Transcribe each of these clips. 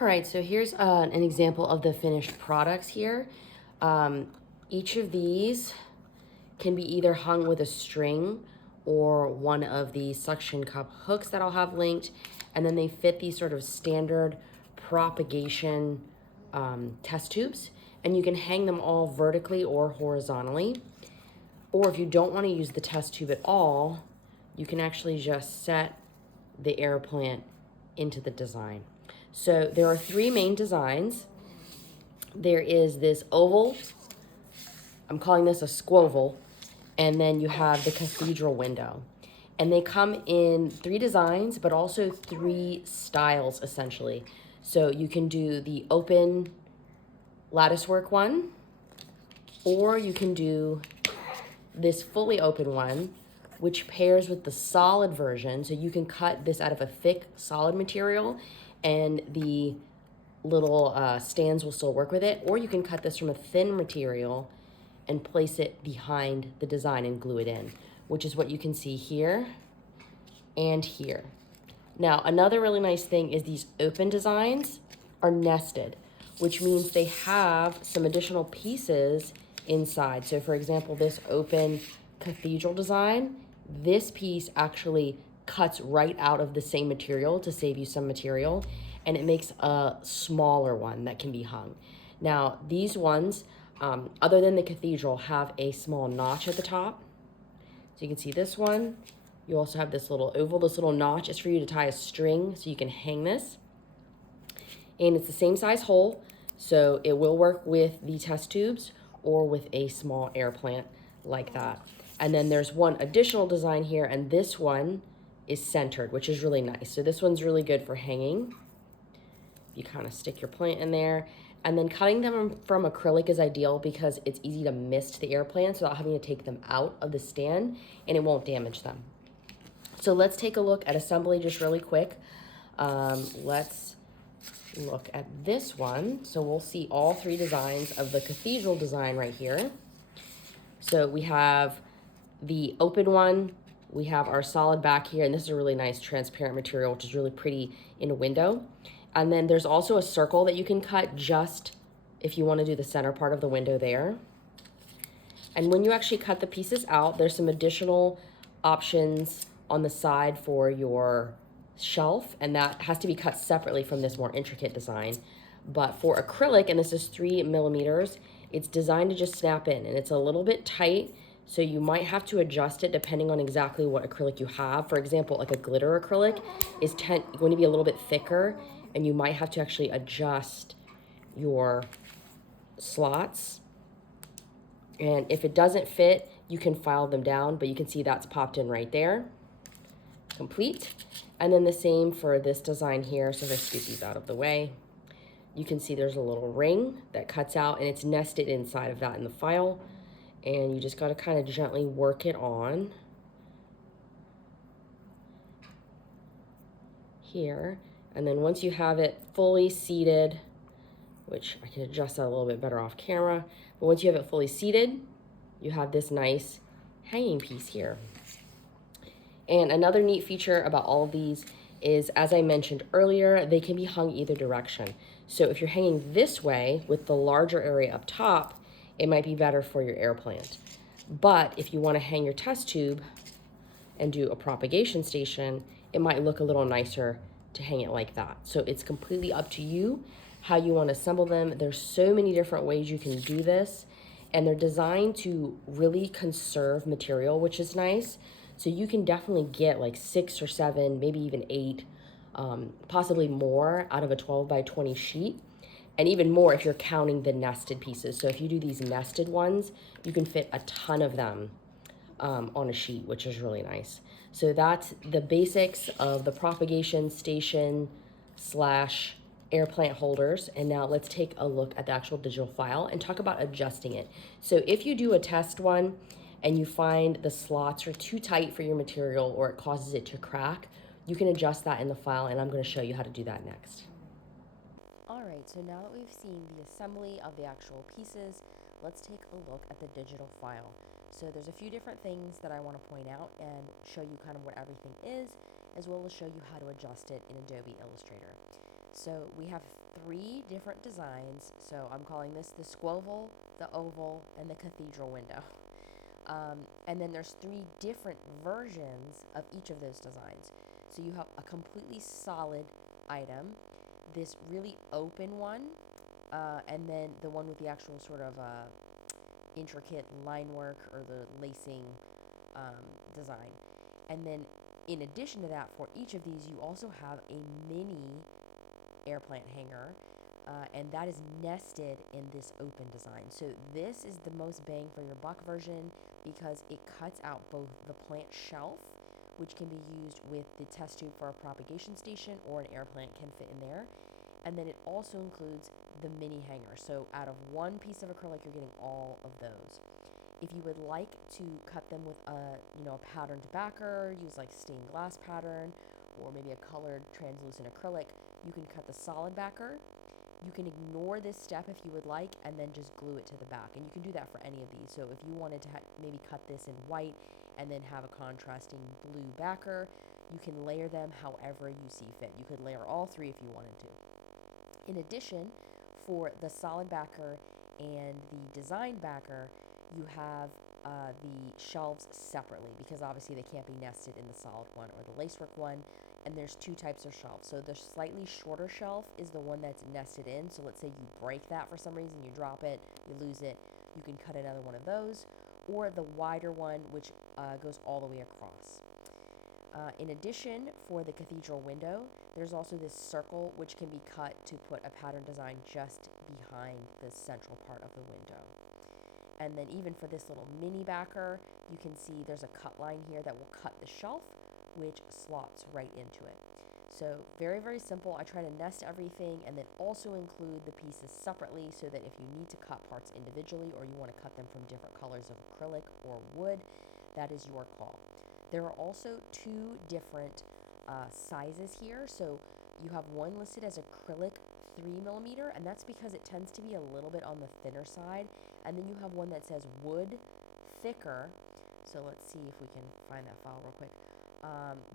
All right, so here's an example of the finished products here. Each of these can be either hung with a string or one of the suction cup hooks that I'll have linked, and then they fit these sort of standard propagation test tubes, and you can hang them all vertically or horizontally. Or if you don't want to use the test tube at all, you can actually just set the air plant into the design. So there are three main designs. There is this oval, I'm calling this a squoval, and then you have the cathedral window. And they come in three designs, but also three styles essentially. So you can do the open latticework one, or you can do this fully open one, which pairs with the solid version. So you can cut this out of a thick solid material and the little stands will still work with it, or you can cut this from a thin material and place it behind the design and glue it in, which is what you can see here and here. Now, another really nice thing is these open designs are nested, which means they have some additional pieces inside. So for example, this open cathedral design, this piece actually cuts right out of the same material to save you some material, and it makes a smaller one that can be hung. Now, these ones, other than the cathedral, have a small notch at the top. So you can see this one. You also have this little oval. This little notch is for you to tie a string so you can hang this. And it's the same size hole, so it will work with the test tubes or with a small air plant like that. And then there's one additional design here, and this one is centered, which is really nice. So this one's really good for hanging. You kind of stick your plant in there. And then cutting them from acrylic is ideal because it's easy to mist the air plants without having to take them out of the stand, and it won't damage them. So let's take a look at assembly just really quick. Let's look at this one. So we'll see all three designs of the cathedral design right here. So we have the open one, we have our solid back here, and this is a really nice transparent material, which is really pretty in a window. And then there's also a circle that you can cut just if you want to do the center part of the window there. And when you actually cut the pieces out, there's some additional options on the side for your shelf, and that has to be cut separately from this more intricate design. But for acrylic, and this is 3 millimeters, it's designed to just snap in, and it's a little bit tight, so you might have to adjust it depending on exactly what acrylic you have. For example, like a glitter acrylic is going to be a little bit thicker, and you might have to actually adjust your slots. And if it doesn't fit, you can file them down, but you can see that's popped in right there. Complete. And then the same for this design here. So if I scoop these out of the way, you can see there's a little ring that cuts out, and it's nested inside of that in the file. And you just got to kind of gently work it on here. And then once you have it fully seated, which I can adjust that a little bit better off camera, but once you have it fully seated, you have this nice hanging piece here. And another neat feature about all of these is, as I mentioned earlier, they can be hung either direction. So if you're hanging this way with the larger area up top, it might be better for your air plant. But if you want to hang your test tube and do a propagation station, it might look a little nicer to hang it like that. So it's completely up to you how you want to assemble them. There's so many different ways you can do this, and they're designed to really conserve material, which is nice. So you can definitely get like 6 or 7, maybe even 8, possibly more out of a 12 by 20 sheet, and even more if you're counting the nested pieces. So if you do these nested ones, you can fit a ton of them on a sheet, which is really nice. So that's the basics of the propagation station slash air plant holders. And now let's take a look at the actual digital file and talk about adjusting it. So if you do a test one and you find the slots are too tight for your material or it causes it to crack, you can adjust that in the file, and I'm going to show you how to do that next. All right, so now that we've seen the assembly of the actual pieces, let's take a look at the digital file. So there's a few different things that I want to point out and show you kind of what everything is, as well as show you how to adjust it in Adobe Illustrator. So we have 3 different designs. So I'm calling this the squoval, the oval, and the cathedral window. And then there's 3 different versions of each of those designs. So you have a completely solid item, this really open one, and then the one with the actual sort of intricate line work or the lacing design. And then in addition to that, for each of these, you also have a mini air plant hanger, and that is nested in this open design. So this is the most bang for your buck version because it cuts out both the plant shelf, which can be used with the test tube for a propagation station, or an air plant can fit in there. And then it also includes the mini hanger. So out of one piece of acrylic, you're getting all of those. If you would like to cut them with a patterned backer, use like stained glass pattern, or maybe a colored translucent acrylic, you can cut the solid backer. You can ignore this step if you would like, and then just glue it to the back. And you can do that for any of these. So if you wanted to maybe cut this in white and then have a contrasting blue backer, you can layer them however you see fit. You could layer all 3 if you wanted to. In addition, for the solid backer and the design backer, you have the shelves separately because obviously they can't be nested in the solid one or the lacework one. And there's 2 types of shelves. So the slightly shorter shelf is the one that's nested in. So let's say you break that for some reason, you drop it, you lose it, you can cut another one of those. Or the wider one, which goes all the way across. In addition, for the cathedral window, there's also this circle which can be cut to put a pattern design just behind the central part of the window. And then even for this little mini backer, you can see there's a cut line here that will cut the shelf, which slots right into it. So very, very simple. I try to nest everything and then also include the pieces separately so that if you need to cut parts individually or you want to cut them from different colors of acrylic or wood, that is your call. There are also 2 different sizes here. So you have one listed as acrylic 3mm, and that's because it tends to be a little bit on the thinner side. And then you have one that says wood thicker. So let's see if we can find that file real quick.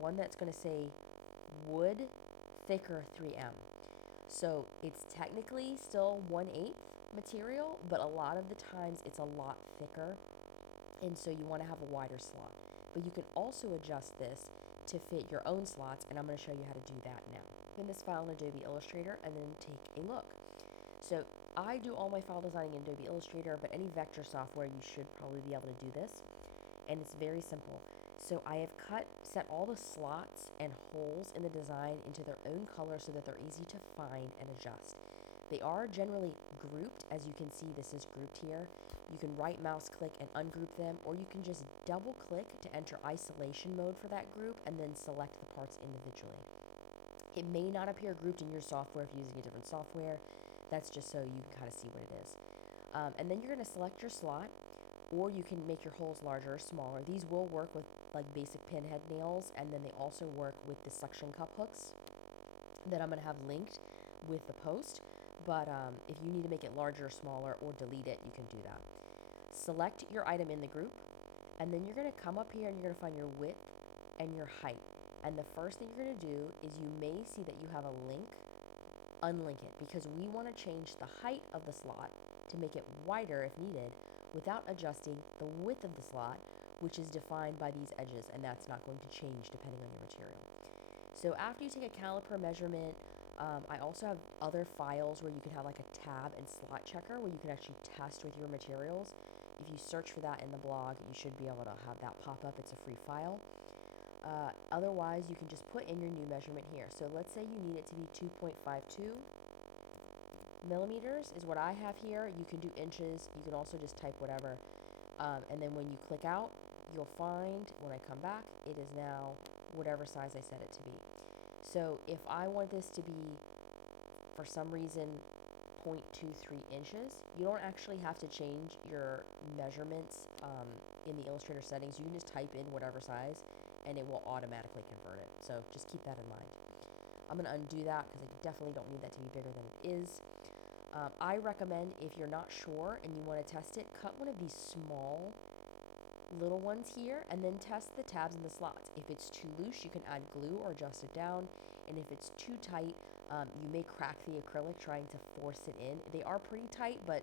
One that's going to say wood thicker 3M. So it's technically still 1/8 material, but a lot of the times it's a lot thicker, and so you want to have a wider slot. But you can also adjust this to fit your own slots, and I'm going to show you how to do that now. In this file in Adobe Illustrator, and then take a look. So I do all my file designing in Adobe Illustrator, but any vector software you should probably be able to do this, and it's very simple. So I have set all the slots and holes in the design into their own color so that they're easy to find and adjust. They are generally grouped. As you can see, this is grouped here. You can right mouse click and ungroup them, or you can just double click to enter isolation mode for that group and then select the parts individually. It may not appear grouped in your software if you're using a different software. That's just so you can kind of see what it is. And then you're going to select your slot, or you can make your holes larger or smaller. These will work with like basic pinhead nails, and then they also work with the suction cup hooks that I'm going to have linked with the post. But if you need to make it larger or smaller or delete it, you can do that. Select your item in the group, and then you're going to come up here and you're going to find your width and your height. And the first thing you're going to do is you may see that you have a link. Unlink it, because we want to change the height of the slot to make it wider if needed without adjusting the width of the slot, which is defined by these edges, and that's not going to change depending on your material. So after you take a caliper measurement, I also have other files where you can have like a tab and slot checker where you can actually test with your materials. If you search for that in the blog, you should be able to have that pop up. It's a free file. Otherwise, you can just put in your new measurement here. So let's say you need it to be 2.52 millimeters is what I have here. You can do inches. You can also just type whatever. And then when you click out, you'll find when I come back, it is now whatever size I set it to be. So if I want this to be, for some reason, 0.23 inches, you don't actually have to change your measurements in the Illustrator settings. You can just type in whatever size, and it will automatically convert it. So just keep that in mind. I'm going to undo that because I definitely don't need that to be bigger than it is. I recommend, if you're not sure and you want to test it, cut one of these small little ones here and then test the tabs and the slots. If it's too loose, you can add glue or adjust it down. and if it's too tight, you may crack the acrylic trying to force it in. They are pretty tight, but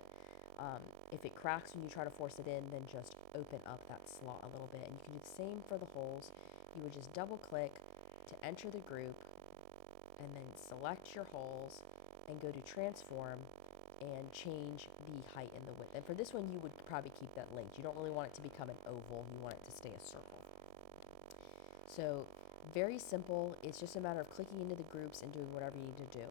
if it cracks when you try to force it in, then just open up that slot a little bit. And you can do the same for the holes. You would just double click to enter the group, and then select your holes and go to transform and change the height and the width. And for this one, you would probably keep that linked. You don't really want it to become an oval. You want it to stay a circle. So very simple. It's just a matter of clicking into the groups and doing whatever you need to do.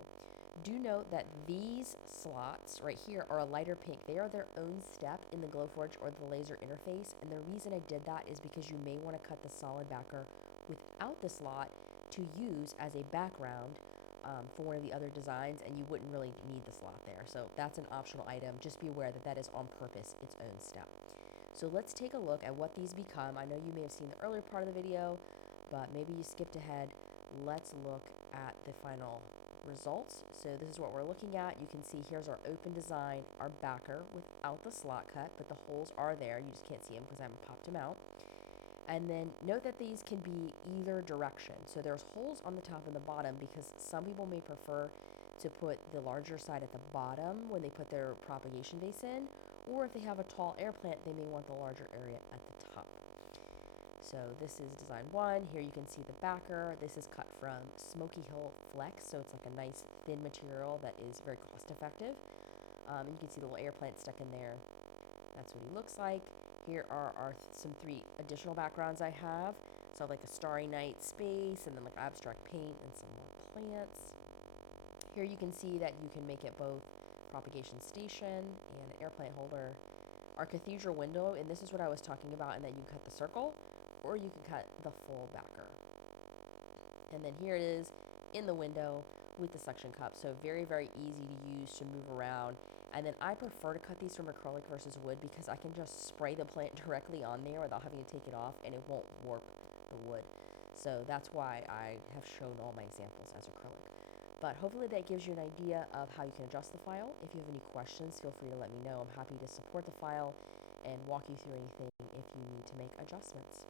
Do note that these slots right here are a lighter pink. They are their own step in the Glowforge or the laser interface. And the reason I did that is because you may want to cut the solid backer without the slot to use as a background for one of the other designs, and you wouldn't really need the slot there. So that's an optional item. Just be aware that that is on purpose its own step. So let's take a look at what these become. I know you may have seen the earlier part of the video, but maybe you skipped ahead. Let's look at the final results. So this is what we're looking at. You can see here's our open design, our backer without the slot cut, but the holes are there. You just can't see them because I haven't popped them out. And then note that these can be either direction. So there's holes on the top and the bottom because some people may prefer to put the larger side at the bottom when they put their propagation vase in, or if they have a tall air plant, they may want the larger area at the top. So this is design one. Here you can see the backer. This is cut from Smoky Hill Flex, so it's like a nice thin material that is very cost effective. And you can see the little air plant stuck in there. That's what he looks like. Here are some 3 additional backgrounds I have. So like a Starry Night space, and then like abstract paint and some more plants. Here you can see that you can make it both propagation station and an air plant holder. Our cathedral window, and this is what I was talking about, and that you cut the circle, or you can cut the full backer. And then here it is in the window with the suction cup. So very, very easy to use to move around. And then I prefer to cut these from acrylic versus wood because I can just spray the plant directly on there without having to take it off, and it won't warp the wood. So that's why I have shown all my examples as acrylic. But hopefully that gives you an idea of how you can adjust the file. If you have any questions, feel free to let me know. I'm happy to support the file and walk you through anything if you need to make adjustments.